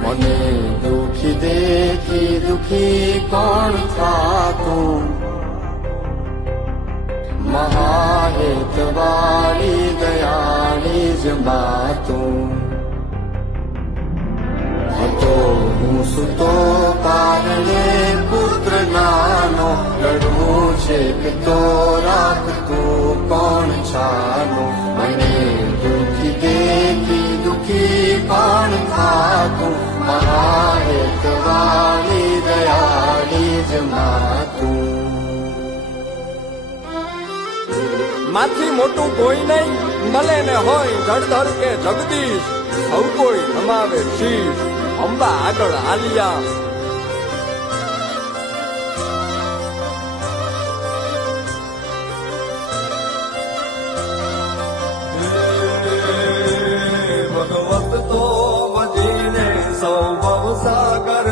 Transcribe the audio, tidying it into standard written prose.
મને દુખી દેખી દુખી કોણ થાતું, મહાહેતવાળી દયાળી જ બાતું. હતો હું સુતો કારણે પુત્ર નાનો, રડવું છે કે તો રાખતું કોણ છાનો. મને દુખી દેખી દુખી કોણ થાતું, મહાહેતવાળી દયાળી જ માતું. માથી મોટું કોઈ નહીં, ભલે ને હોય જળધર કે જગદીશ, સૌ કોઈ નમાવે શીશ અંબા આગળ આલિયા. ભગવત તો ભજીને સૌ ભવસાગર